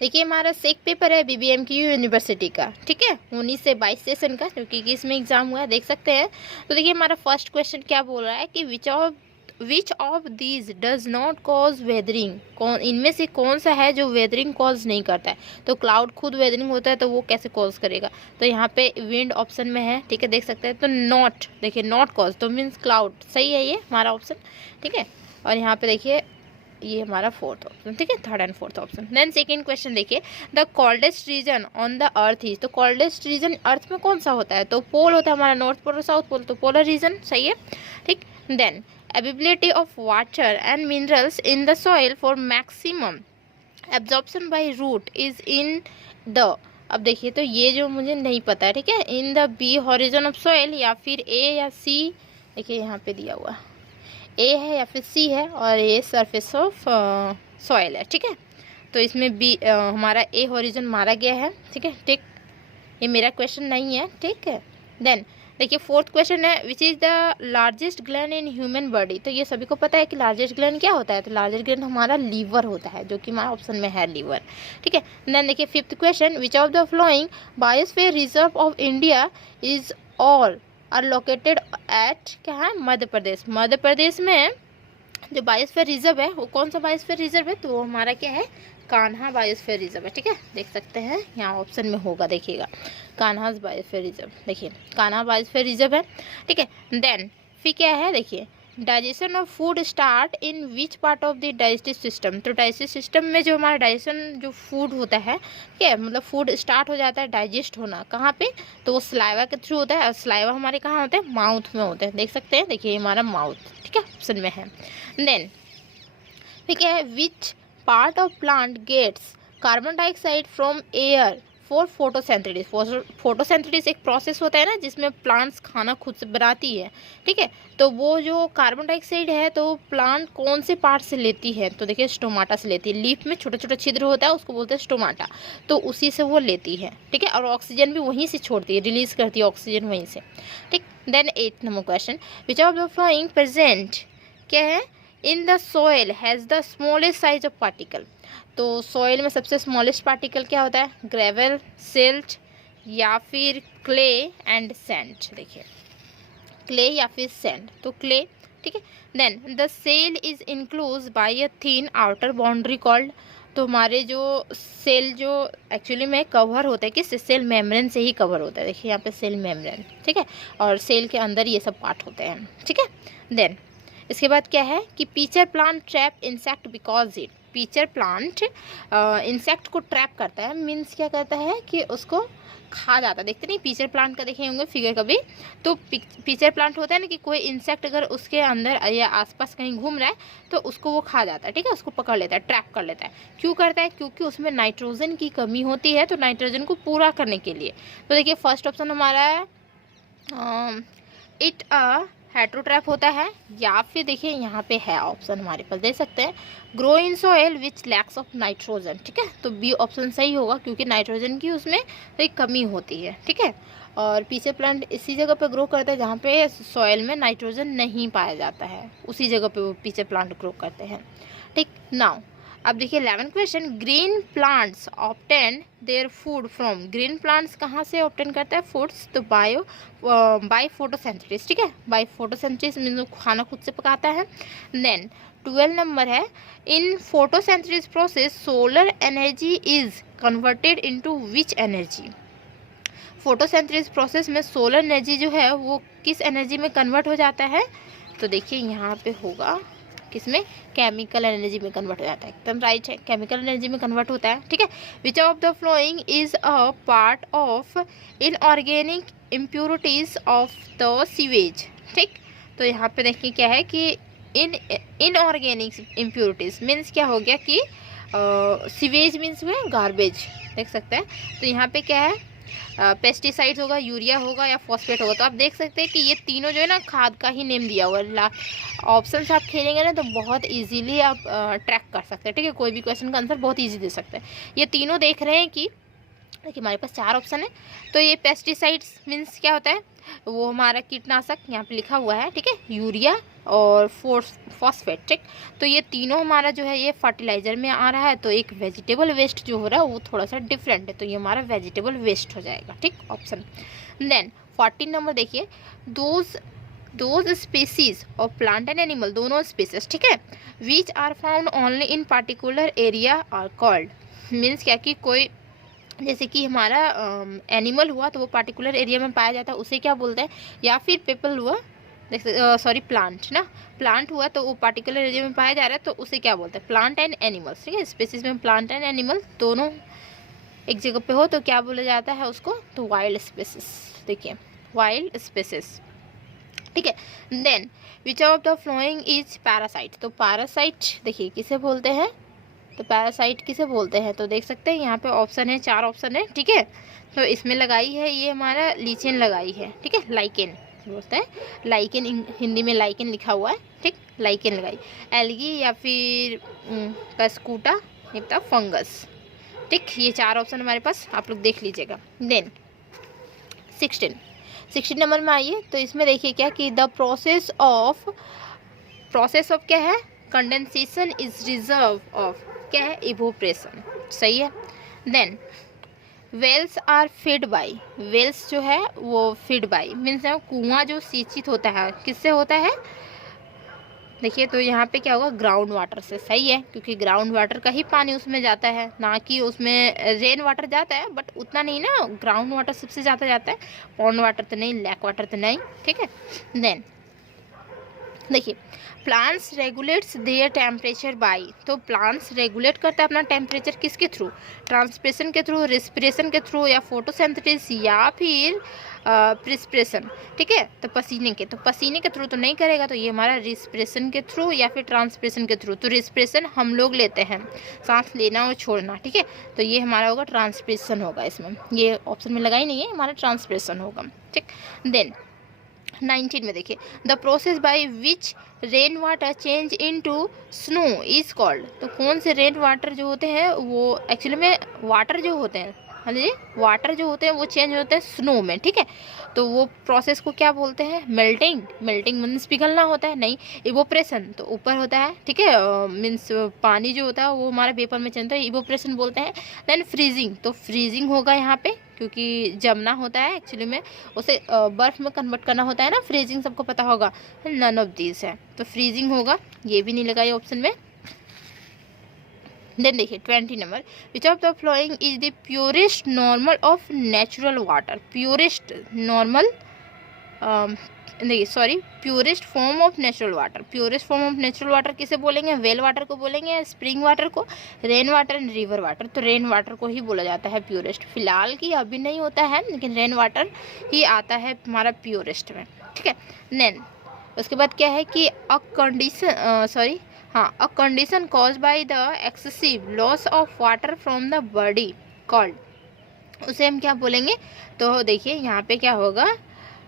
देखिए हमारा सेक पेपर है बीबीएमक्यू यूनिवर्सिटी का, ठीक है, 19 से 22 सेशन का, क्योंकि इसमें एग्जाम हुआ है, देख सकते हैं। तो देखिए हमारा फर्स्ट क्वेश्चन क्या बोल रहा है कि which of these does not cause weathering, कौन इनमें से कौन सा है जो वेदरिंग कॉज नहीं करता है। तो क्लाउड खुद वेदरिंग होता है तो वो कैसे कॉज करेगा। तो यहाँ पे विंड ऑप्शन में है, ठीक है, देख सकते हैं। तो नॉट, देखिए नॉट कॉज तो मीन्स क्लाउड, सही है ये हमारा ऑप्शन, ठीक है। और यहाँ पे देखिए ये हमारा फोर्थ ऑप्शन, ठीक है, third and fourth option. Then second question देखिए, the coldest region on the earth is, तो कोल्डेस्ट रीजन अर्थ में कौन सा होता है। तो पोल होता है हमारा, नॉर्थ पोल और साउथ पोल, तो पोलर रीजन सही है, ठीक। Then availability of water and minerals in the soil for maximum absorption by root is in the, अब देखिए तो ये जो मुझे नहीं पता है, ठीक है, in the B horizon of soil या फिर ए या सी, देखिए यहाँ पे दिया हुआ ए है या फिर सी है, और ये सरफेस ऑफ सॉइल है, ठीक है। तो इसमें बी हमारा ए हॉरिजन मारा गया है, ठीक है, ठीक, ये मेरा क्वेश्चन नहीं है, ठीक है। देन देखिए फोर्थ क्वेश्चन है, which is the largest gland in human body. तो ये सभी को पता है कि लार्जेस्ट ग्लैंड क्या होता है। तो लार्जेस्ट ग्लैंड हमारा लीवर होता है, जो कि हमारा ऑप्शन में है लीवर, ठीक है। देन देखिए fifth question, which of the following biosphere reserve of India is all are located at, क्या है, मध्य प्रदेश। मध्य प्रदेश में जो बायोस्फीयर रिजर्व है वो कौन सा बायोस्फीयर रिजर्व है, तो वो हमारा क्या है, कान्हा बायोस्फीयर रिजर्व है, ठीक है, देख सकते हैं यहाँ ऑप्शन में होगा, देखिएगा कान्हा बायोस्फीयर रिजर्व, देखिए कान्हा बायोस्फीयर रिजर्व है, ठीक है। देन फिर क्या है, देखिए digestion of food start in which part of the digestive system. तो डाइजेस्टिव सिस्टम में जो हमारा डाइजेशन जो फूड होता है, ठीक है, मतलब फूड स्टार्ट हो जाता है डाइजेस्ट होना कहाँ पे, तो वो स्लाइवा के थ्रू होता है, और स्लाइवा हमारे कहाँ होते हैं, माउथ में होते हैं, देख सकते हैं, देखिए हमारा माउथ, ठीक है, ऑप्शन में है। देन ठीक है, which part of plant gets carbon dioxide from air for photosynthesis. Photosynthesis एक प्रोसेस होता है ना जिसमें प्लांट्स खाना खुद से बनाती है, ठीक है। तो वो जो कार्बन डाइऑक्साइड है तो प्लांट कौन से पार्ट से लेती है, तो देखिए स्टोमाटा से लेती है। लीफ में छोटा छोटा छिद्र होता है, उसको बोलते हैं स्टोमाटा, तो उसी से वो लेती है, ठीक है। और ऑक्सीजन भी वहीं से छोड़ती है, रिलीज करती है ऑक्सीजन वहीं से, ठीक। Then 8 number question, which of the following present, क्या है, in the soil has the smallest size of particle. तो सॉइल में सबसे स्मॉलेस्ट पार्टिकल क्या होता है, ग्रेवल, सिल्ट या फिर क्ले एंड सैंड। देखिए क्ले या फिर सैंड, तो क्ले, ठीक है। Then the cell is enclose by a thin outer boundary called. तो हमारे जो सेल जो एक्चुअली में कवर होता है, कि सेल मेम्ब्रेन से ही कवर होता है, देखिए यहाँ पे सेल मेम्ब्रेन, ठीक है, और सेल के अंदर ये सब पार्ट होते हैं, ठीक है। देन इसके बाद क्या है कि pitcher plant trap insect because it, pitcher plant insect को ट्रैप करता है, मीन्स क्या करता है कि उसको खा जाता है। देखते नहीं पीचर प्लांट का देखे होंगे फिगर कभी, तो पीचर प्लांट होता है ना कि कोई इंसेक्ट अगर उसके अंदर या आसपास कहीं घूम रहा है तो उसको वो खा जाता है, ठीक है, उसको पकड़ लेता है, ट्रैप कर लेता है। क्यों करता है, क्योंकि उसमें नाइट्रोजन की कमी होती है, तो नाइट्रोजन को पूरा करने के लिए। तो देखिए फर्स्ट ऑप्शन हमारा है इट हेट्रोट्रैप होता है, या फिर देखिए यहाँ पे है ऑप्शन हमारे पास, देख सकते हैं grow in soil which lakhs of nitrogen, ठीक है। तो बी ऑप्शन सही होगा, क्योंकि नाइट्रोजन की उसमें एक कमी होती है, ठीक है। और पीछे प्लांट इसी जगह पे ग्रो करता है जहाँ पे सॉइल में नाइट्रोजन नहीं पाया जाता है, उसी जगह पे वो पीछे प्लांट ग्रो करते हैं, ठीक। नाउ अब देखिए 11 question, green plants obtain their food from, green plants कहाँ से ऑब्टेन करता है फूड्स, तो बाय फोटोसिंथेसिस, ठीक है, बाय फोटोसिंथेसिस मीन्स खाना खुद से पकाता है। देन 12 नंबर है, in photosynthesis process solar energy is converted into which energy. Photosynthesis process में सोलर एनर्जी जो है वो किस एनर्जी में कन्वर्ट हो जाता है, तो देखिए यहाँ पे होगा किसमें, केमिकल एनर्जी में कन्वर्ट हो जाता है, एकदम राइट है, केमिकल एनर्जी में कन्वर्ट होता है, ठीक है। विच of the following is a part of inorganic impurities of the sewage, ठीक। तो यहाँ पे देखिए क्या है कि इनऑर्गेनिक इम्प्योरिटीज मीन्स क्या हो गया कि सीवेज मीन्स हुए गार्बेज, देख सकते हैं। तो यहाँ पे क्या है, पेस्टिसाइड्स होगा, यूरिया होगा या फॉस्फेट होगा। तो आप देख सकते हैं कि ये तीनों जो है ना खाद का ही नेम दिया हुआ है। ऑप्शन से आप खेलेंगे ना तो बहुत इजीली आप ट्रैक कर सकते हैं, ठीक है, कोई भी क्वेश्चन का आंसर बहुत इजी दे सकते हैं। ये तीनों देख रहे हैं कि देखिए हमारे पास 4 ऑप्शन है। तो ये पेस्टिसाइड्स मीन्स क्या होता है, वो हमारा कीटनाशक यहाँ पे लिखा हुआ है, ठीक है, यूरिया और फॉस्फेट, ठीक। तो ये तीनों हमारा जो है ये फर्टिलाइजर में आ रहा है। तो एक वेजिटेबल वेस्ट जो हो रहा है वो थोड़ा सा डिफरेंट है, तो ये हमारा वेजिटेबल वेस्ट हो जाएगा, ठीक, ऑप्शन। देन 14 नंबर देखिए, those species of plant and animal, दोनों स्पीसीज, ठीक है, which are found only in particular area are called. Means क्या कि कोई जैसे कि हमारा एनिमल हुआ तो वो पार्टिकुलर एरिया में पाया जाता है, उसे क्या बोलते हैं, या फिर पीपल हुआ, सॉरी प्लांट ना, प्लांट हुआ तो वो पार्टिकुलर एरिया में पाया जा रहा है तो उसे क्या बोलते हैं, प्लांट एंड एनिमल्स, ठीक है। स्पीसीज में प्लांट एंड एनिमल दोनों एक जगह पे हो तो क्या बोला जाता है उसको, तो वाइल्ड स्पीसीज, देखिए वाइल्ड स्पीसीज, ठीक है। Then which of the following is parasite, तो पैरासाइट देखिए किसे बोलते हैं, तो पैरासाइट किसे बोलते हैं, तो देख सकते हैं यहाँ पे ऑप्शन है, 4 ऑप्शन है, ठीक है। तो इसमें लगाई है ये हमारा लीचेन लगाई है, ठीक है, लाइकेन बोलते हैं, लाइकेन हिंदी में लाइकेन लिखा हुआ है, ठीक, लाइकेन लगाई, एल्गी या फिर कस्कूटा ये बता फंगस, ठीक। ये 4 ऑप्शन हमारे पास, आप लोग देख लीजिएगा। देन 16 नंबर में आइए, तो इसमें देखिए क्या कि द प्रोसेस ऑफ क्या है, कंडेंसेशन इज रिजर्व ऑफ क्या है, इवोपरेशन, सही है। Then whales are feed by, whales जो है वो फीड बाई मीन्स कुआं जो सिंचित होता है किससे होता है, देखिए तो यहाँ पे क्या होगा, ग्राउंड वाटर से, सही है, क्योंकि ग्राउंड वाटर का ही पानी उसमें जाता है, ना कि उसमें रेन वाटर जाता है, बट उतना नहीं ना, ग्राउंड वाटर सबसे ज़्यादा जाता है, पॉन्ड वाटर तो नहीं, लेक वाटर तो नहीं, ठीक है। देन देखिए plants regulates their temperature by, तो प्लांट्स रेगुलेट करता है अपना टेम्परेचर किसके थ्रू, ट्रांसपिरेशन के थ्रू, रेस्पिरेशन के थ्रू, या फोटोसिंथेसिस या फिर प्रिस्पिरेशन, ठीक है। तो पसीने के थ्रू तो नहीं करेगा, तो ये हमारा रिस्पिरेशन के थ्रू या फिर ट्रांसपिरेशन के थ्रू। तो रिस्पिरेशन हम लोग लेते हैं, सांस लेना और छोड़ना, ठीक है, तो ये हमारा होगा ट्रांसपिरेशन होगा, इसमें ये ऑप्शन में लगा ही नहीं है, हमारा ट्रांसपिरेशन होगा, ठीक। देन 19 में देखिए the process by which rain water change into snow is called, तो कौन से रेन वाटर जो होते हैं वो एक्चुअली में वाटर जो होते हैं, हाँ जी, वाटर जो होते हैं वो चेंज होते हैं स्नो में, ठीक है। तो वो प्रोसेस को क्या बोलते हैं, मेल्टिंग, मेल्टिंग मीन्स पिघलना होता है, नहीं, इवोपरेशन तो ऊपर होता है, ठीक है, मीन्स पानी जो होता है वो हमारे वेपर में चलता है, इवोपरेशन बोलते हैं। देन फ्रीजिंग, तो फ्रीजिंग होगा यहाँ पे, क्योंकि जमना होता है एक्चुअली में, उसे बर्फ़ में कन्वर्ट करना होता है ना, फ्रीजिंग सबको पता होगा, नन ऑफ दीज है, तो फ्रीजिंग होगा, ये भी नहीं लगा ये ऑप्शन में। देन देखिए 20 number, which of the following is the purest normal of natural water, purest normal देखिए sorry purest form of natural water, purest form of natural water किसे बोलेंगे, वेल वाटर को बोलेंगे, स्प्रिंग वाटर को, rain water and river water, तो rain water को ही बोला जाता है प्योरेस्ट, फिलहाल की अभी नहीं होता है, लेकिन रेन वाटर ही आता है हमारा प्योरेस्ट में, ठीक है। देन उसके बाद क्या है कि a condition cause by the excessive loss of water from the body called, उसे हम क्या बोलेंगे, तो देखिए यहाँ पे क्या होगा,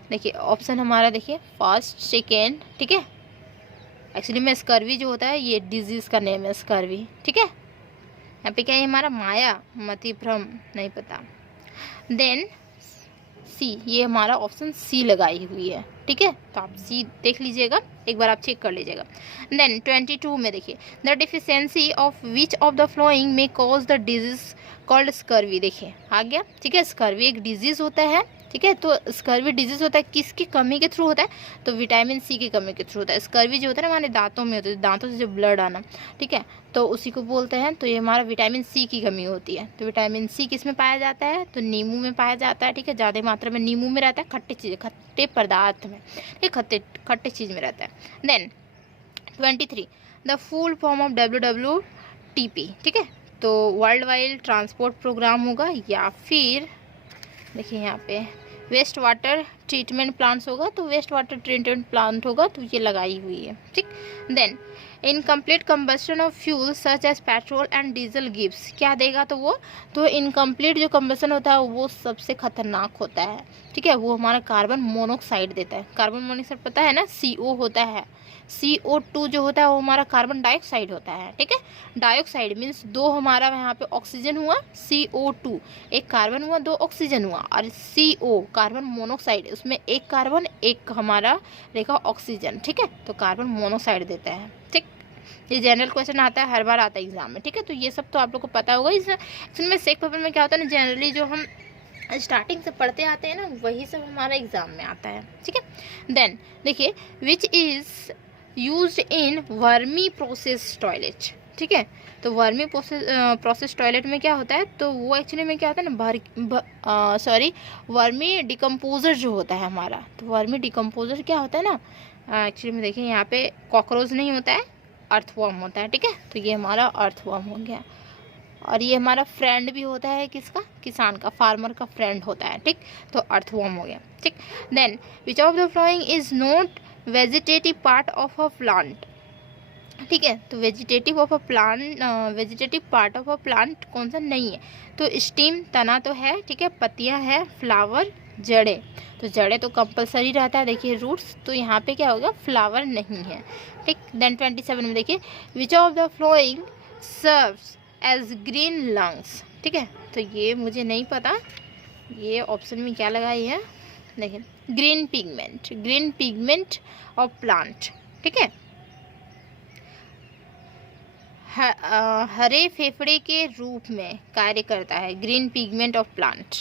देखिए ऑप्शन हमारा देखिए फर्स्ट सेकेंड, ठीक है, एक्चुअली में स्कर्वी जो होता है ये डिजीज़ का नेम है स्कर्वी, ठीक है। यहाँ पे क्या है हमारा माया मति भ्रम नहीं पता। देन सी, ये हमारा ऑप्शन सी लगाई हुई है, ठीक है, तो आप सी देख लीजिएगा, एक बार आप चेक कर लीजिएगा। देन 22 में देखिए the deficiency of which of the following में cause the disease called scurvy, देखिए आ गया, ठीक है, स्कर्वी एक डिजीज़ होता है, ठीक है। तो स्कर्वी डिजीज़ होता है किसकी कमी के थ्रू होता है, तो विटामिन सी की कमी के थ्रू होता है। स्कर्वी जो होता है ना हमारे दांतों में होता है, दांतों से जो ब्लड आना, ठीक है, तो उसी को बोलते हैं, तो ये हमारा विटामिन सी की कमी होती है। तो विटामिन सी किस में पाया जाता है, तो नींबू में पाया जाता है, ठीक है, ज़्यादा मात्रा में नींबू में रहता है, खट्टे पदार्थ में, ठीक, खट्टे चीज़ में रहता है। Then 23 the full form of WWTP, ठीक है, तो वर्ल्ड वाइड ट्रांसपोर्ट प्रोग्राम होगा, या फिर देखिए यहाँ पे वेस्ट वाटर ट्रीटमेंट प्लांट्स होगा तो वेस्ट वाटर ट्रीटमेंट प्लांट होगा, तो ये लगाई हुई है, ठीक। Then incomplete combustion of fuel such as petrol and diesel gives, क्या देगा तो वो, तो इनकम्प्लीट जो कंबस्शन होता है वो सबसे खतरनाक होता है, ठीक है। वो हमारा कार्बन मोनोऑक्साइड देता है। कार्बन मोनोऑक्साइड पता है ना, CO होता है। CO2 जो होता है वो हमारा कार्बन डाइऑक्साइड होता है, ठीक है। डाइऑक्साइड मीन्स दो हमारा यहाँ पे ऑक्सीजन हुआ, CO2 एक कार्बन हुआ, दो ऑक्सीजन हुआ, और CO कार्बन मोनोऑक्साइड, उसमें एक कार्बन एक हमारा रहेगा ऑक्सीजन, ठीक है। तो कार्बन मोनोऑक्साइड देता है, ठीक। ये जनरल क्वेश्चन आता है, हर बार आता है एग्जाम में, ठीक है। तो ये सब तो आप लोग को पता होगा। इसमें सेक पेपर में क्या होता है ना, जनरली जो हम स्टार्टिंग से पढ़ते आते हैं ना, वही सब हमारा एग्जाम में आता है, ठीक है। देन देखिए, which is used in vermi process toilet, ठीक है। तो वर्मी प्रोसेस टॉयलेट में क्या होता है, तो वो एक्चुअली में क्या होता है ना, वर्मी डिकम्पोजर जो होता है हमारा, तो वर्मी डिकम्पोजर क्या होता है ना, एक्चुअली में देखिए यहाँ पे कॉकरोच नहीं होता है, अर्थवर्म होता है, ठीक है। तो ये हमारा अर्थवर्म हो गया, और ये हमारा फ्रेंड भी होता है किसका, किसान का, फार्मर का फ्रेंड होता है, ठीक। तो अर्थवर्म हो गया, ठीक। Then which of the following is not vegetative part of a plant, ठीक है। तो vegetative part of a plant कौन सा नहीं है, तो स्टीम, तना तो है, ठीक है, पत्तियां है, फ्लावर, जड़ें, तो जड़ें तो कंपलसरी रहता है, देखिए रूट्स, तो यहाँ पे क्या होगा, फ्लावर नहीं है, ठीक। देन 27 में देखिए, which of the following serves as green lungs, ठीक है। तो ये मुझे नहीं पता, ये ऑप्शन में क्या लगाई है, देखिए ग्रीन पिगमेंट ऑफ प्लांट, ठीक है। हरे फेफड़े के रूप में कार्य करता है, ग्रीन पिगमेंट ऑफ प्लांट,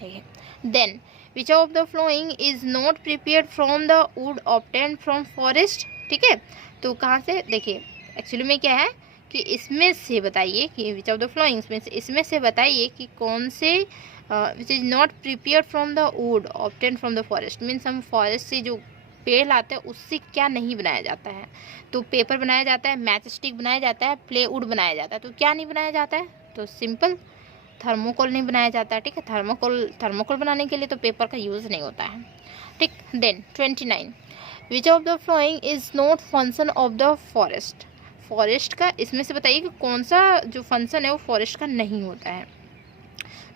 ठीक है। Then which of the following is not prepared from the wood obtained from forest, ठीक है। तो कहाँ से, देखिए एक्चुअली में क्या है कि इसमें से बताइए कि विच ऑफ द फ्लोइंग में से, इसमें से बताइए कि कौन से which is not prepared from the wood obtained from the forest, means हम फॉरेस्ट से जो पेड़ लाते हैं उससे क्या नहीं बनाया जाता है, तो पेपर बनाया जाता है, मैच स्टिक बनाया जाता है, प्लेवुड बनाया जाता है, तो क्या नहीं बनाया जाता है, तो सिंपल थर्मोकोल नहीं बनाया जाता है, ठीक है। थर्मोकोल बनाने के लिए तो पेपर का यूज़ नहीं होता है, ठीक। Then 29 which of the following is not function of the forest का, इसमें से बताइए कि कौन सा जो फंक्शन है वो फॉरेस्ट का नहीं होता है,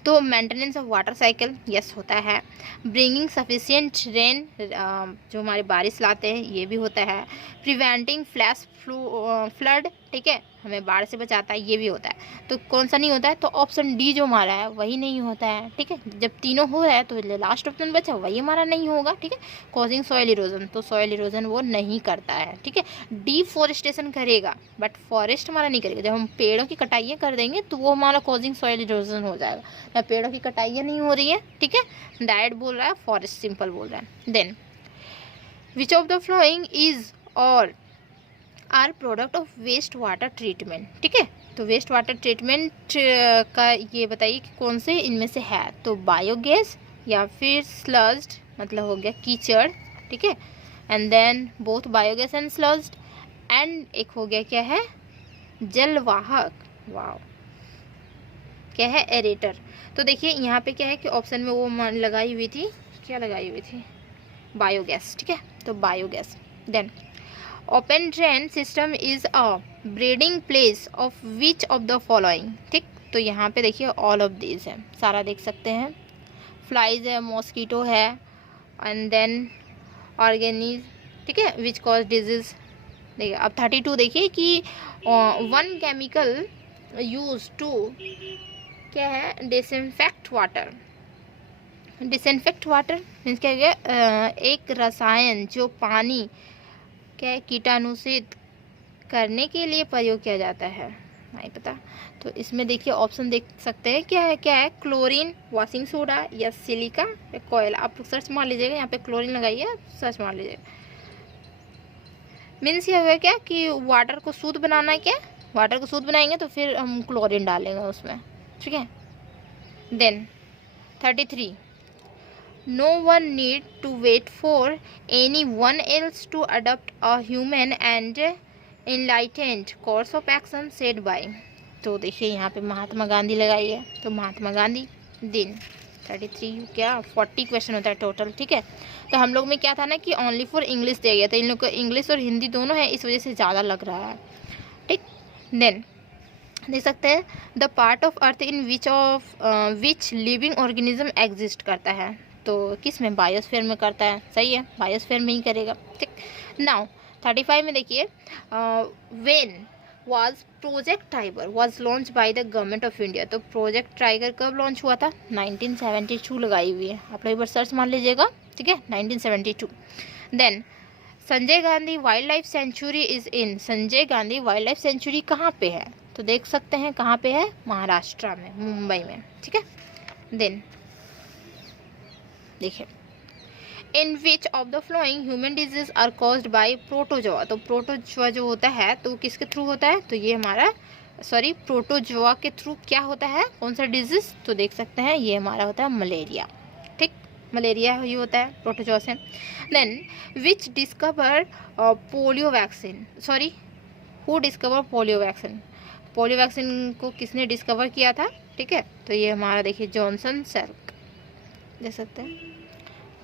तो maintenance of water cycle yes होता है, ब्रिंगिंग सफिशिएंट रेन, जो हमारे बारिश लाते हैं ये भी होता है, प्रिवेंटिंग फ्लैश फ्लड, ठीक है, हमें बाढ़ से बचाता है, ये भी होता है। तो कौन सा नहीं होता है, तो ऑप्शन डी जो हमारा है वही नहीं होता है, ठीक है। जब तीनों हो रहा है तो लास्ट ऑप्शन बचा वही हमारा नहीं होगा, ठीक है। कॉजिंग सॉइल इरोजन, तो सॉइल इरोजन वो नहीं करता है, ठीक है। डिफॉरेस्टेशन करेगा बट फॉरेस्ट हमारा नहीं करेगा। जब हम पेड़ों की कटाइयाँ कर देंगे तो वो हमारा कॉजिंग सॉइल इरोजन हो जाएगा, या पेड़ों की कटाइयाँ नहीं हो रही है, ठीक है। डायरेक्ट बोल रहा है, फॉरेस्ट सिंपल बोल रहा है। Then which of the following is और are product of waste water treatment, ठीक है। तो वेस्ट वाटर ट्रीटमेंट का ये बताइए कि कौन से इनमें से है, तो बायोगैस या फिर स्लज्ड, मतलब हो गया कीचड़, ठीक है। And then both biogas and sludge, and एक हो गया क्या है, जलवाहक, वाओ, क्या है, एरेटर। तो देखिए यहाँ पे क्या है कि ऑप्शन में वो लगाई हुई थी, क्या लगाई हुई थी, बायोगैस, ठीक है। तो biogas. Then open drain system is a breeding place of which of the following, ठीक। तो यहाँ पे देखिए ऑल ऑफ दिस है, सारा देख सकते हैं, फ्लाइज है, मॉस्किटो है, एंड देन ऑर्गेनिज, ठीक है, विच कॉज डिजीज। देखिए अब 32 देखिए कि वन केमिकल यूज टू, क्या है, डिसइंफेक्ट वाटर मीन्स क्या है, एक रसायन जो पानी क्या है कीटाणुषित करने के लिए प्रयोग किया जाता है, नहीं पता। तो इसमें देखिए ऑप्शन देख सकते हैं, क्या है, क्लोरीन, वॉशिंग सोडा, या सिलिका, या कोयला। आप सर्च मार लीजिएगा, यहाँ पे क्लोरीन लगाइए, सर्च मार लीजिएगा। मीन्स ये हुआ क्या कि वाटर को शुद्ध बनाना है, क्या वाटर को शुद्ध बनाएंगे तो फिर हम क्लोरीन डालेंगे उसमें, ठीक है। Then 33 no one need to wait for anyone else to adopt a human and enlightened course of action set by, तो देखिए यहाँ पे महात्मा गांधी लगाई है, तो महात्मा गांधी। दिन 33 क्या 40 क्वेश्चन होता है टोटल, ठीक है। तो हम लोग में क्या था ना कि ओनली फॉर इंग्लिश दिया गया था, इन लोग को इंग्लिश और हिंदी दोनों है, इस वजह से ज़्यादा लग रहा है, ठीक। देन देख सकते हैं the part of earth in which living organism exist करता है, तो किस में, बायोस्फीयर में करता है, सही है, बायोस्फीयर में ही करेगा, ठीक। नाउ 35 में देखिए when was project tiger was launch by the government of India, तो प्रोजेक्ट टाइगर कब लॉन्च हुआ था, 1972 लगाई हुई है, आप लोग एक बार सर्च मान लीजिएगा, ठीक है, 1972। Then Sanjay Gandhi wildlife sanctuary is in, Sanjay Gandhi wildlife sanctuary कहाँ पे है, तो देख सकते हैं कहाँ पे है, महाराष्ट्र में, मुंबई में, ठीक है। देन देखिए in which of the following human disease are caused by protozoa, तो प्रोटोजोआ जो होता है तो किसके थ्रू होता है, तो ये हमारा प्रोटोजोआ के थ्रू क्या होता है, कौन सा डिजीज, तो देख सकते हैं ये हमारा होता है मलेरिया, ठीक, मलेरिया ही होता है प्रोटोजोआ से। Then which discover polio vaccine, who discover polio vaccine, polio vaccine को किसने डिस्कवर किया था, ठीक है, तो ये हमारा देखिए जॉनसन सर्क, देख सकते हैं,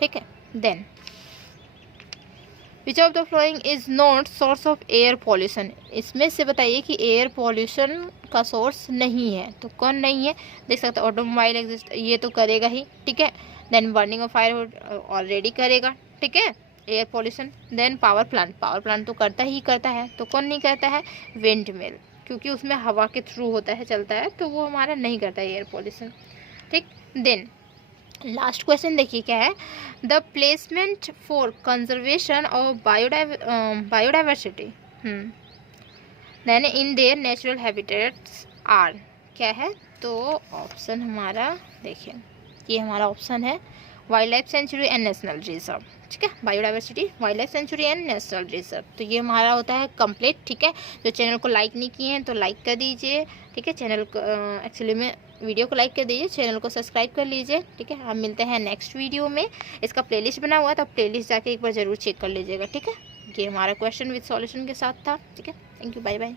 ठीक है। Then which of the following is not source of air pollution, इसमें से बताइए कि एयर पॉल्यूशन का सोर्स नहीं है, तो कौन नहीं है, देख सकते हैं ऑटोमोबाइल एग्जिस्ट, ये तो करेगा ही, ठीक है। Then burning of fire already करेगा, ठीक है, air pollution. Then power plant तो करता ही करता है, तो कौन नहीं करता है, विंड मिल, क्योंकि उसमें हवा के थ्रू होता है, चलता है, तो वो हमारा नहीं करता है एयर पॉल्यूशन, ठीक। देन लास्ट क्वेश्चन देखिए क्या है, the placement for conservation of biodiversity than in their natural habitats are, क्या है, तो ऑप्शन हमारा देखिए ये हमारा ऑप्शन है wild life sanctuary and national reserve, ठीक है, biodiversity, wild life sanctuary and national reserve, तो ये हमारा होता है कंप्लीट, ठीक है। जो चैनल को लाइक नहीं किए हैं तो लाइक कर दीजिए, ठीक है, चैनल को एक्चुअली में वीडियो को लाइक कर दीजिए, चैनल को सब्सक्राइब कर लीजिए, ठीक है। हम मिलते हैं नेक्स्ट वीडियो में, इसका प्लेलिस्ट बना हुआ है, तो आप प्लेलिस्ट जाके एक बार ज़रूर चेक कर लीजिएगा, ठीक है। ये हमारा क्वेश्चन विद सॉल्यूशन के साथ था, ठीक है। Thank you, bye bye.